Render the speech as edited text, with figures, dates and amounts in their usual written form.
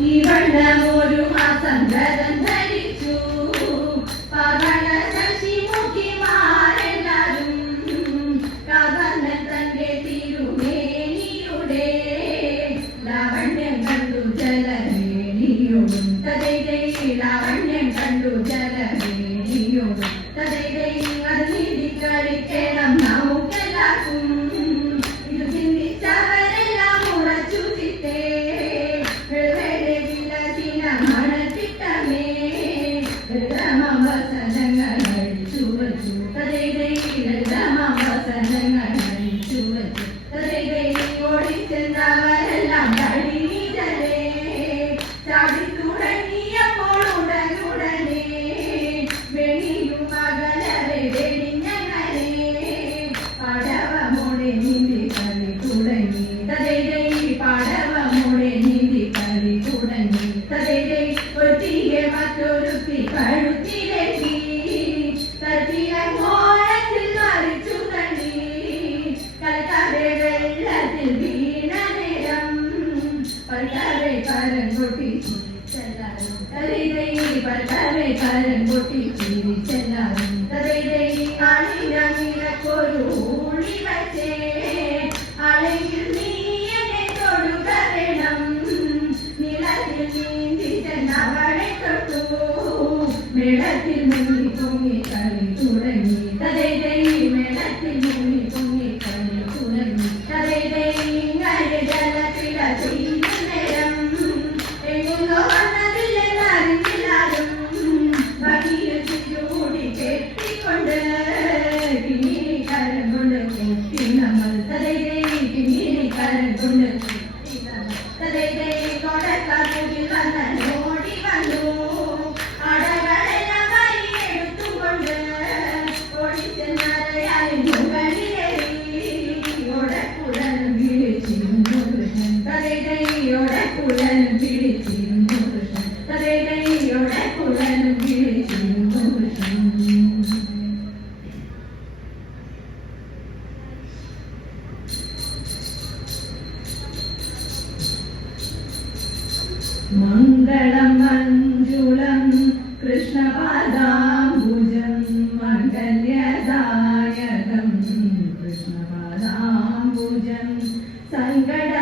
ഈ വണ്ണമൊരു മാസം വ്രതം ധരിച്ചു പവന ശശിമുഖിമാരെല്ലാരും കവർന്നൻ തന്റെ തിരുമേനിയുടെ ലാവണ്യം കണ്ടു ജലവേണിയോടും തതൈതൈ ലാവണ്യം കണ്ടു ജലവേണിയോടും തതൈതൈ അത് നീതി കളിക്കണം നമുക്കെല്ലാവർക്കും ഇത് ചിന്തിച്ചവരെല്ലാം ഉറച്ചു ചിത്തേ ഓടിച്ചെന്നവരെല്ലാം തടിയിടലേ ചാടി തുടങ്ങിയപ്പോൾ ഉടനുടനെ വെണിയും അകലരെ വെടിഞ്ഞങ്ങനെ പടവമോടെ നീന്തി കളി തുടങ്ങി തതൈതൈ പടവമോടെ നീന്തി കളി തുടങ്ങി തതൈതൈ ഒരുത്തിയെ മറ്റൊരുത്തി കഴുത്തിലെത്തി തത്തിലങ്ങോളത്തിൽ മറിച്ചു തള്ളി കലക്കാതെ വെള്ളത്തിൽ വീണ നേരം പൽക്കാതെ കരം കൊട്ടി ചിരിച്ചെല്ലാരും തതൈതൈ പൽക്കാതെ കരം കൊട്ടി ചിരിച്ചെല്ലാരും തതൈതൈ ആളിന നിനക്കൊരു ഊഴി വച്ചേ ആളെങ്കിൽ നീ എന്നെ തൊടുക വേണം നിലത്തിൽ നീന്തി ചെന്നവളെ തൊട്ടു മേളത്തിൽ മുങ്ങി പൊങ്ങി കളി തുടങ്ങി തതൈതൈ മേളത്തിൽ മുങ്ങി പൊങ്ങി കളി തുടങ്ങി തതൈതൈ ഇങ്ങനെ ജലത്തില ചെയ്യുന്ന നേരം എങ്ങുന്നോ വന്നതില്ലെന്നറിഞ്ഞില്ലാരും ഭംഗിയിൽ ചുറ്റുകൂടി കെട്ടിക്കൊണ്ട് കിങ്ങിണിക്കാരൻ കൊണ്ട് കെട്ടി നമ്മൾ തതൈതൈ കിങ്ങിണിക്കാരൻ കൊണ്ട് കെട്ടി നമ്മൾ തതൈതൈ കൊടക്കാർ മുകിൽ വന്ന ഓടി വന്നു അടകളെല്ലാം വരിയെടുത്തുകൊണ്ട് ഓടിച്ചെന്നരയാലും മുകളിലേറി ഓടക്കുഴലും പിടിച്ചിരുന്നു കൃഷ്ണൻ തതൈതൈ ഓടക്കുഴലും പിടിച്ചിരുന്നു കൃഷ്ണൻ തതൈതൈ ഓടക്കുഴലും പിടിച്ചിരുന്നു കൃഷ്ണൻ. മംഗളം മഞ്ജുളം കൃഷ്ണപാദാംബുജം മംഗല്യദായകം കൃഷ്ണപാദാംബുജം സങ്കട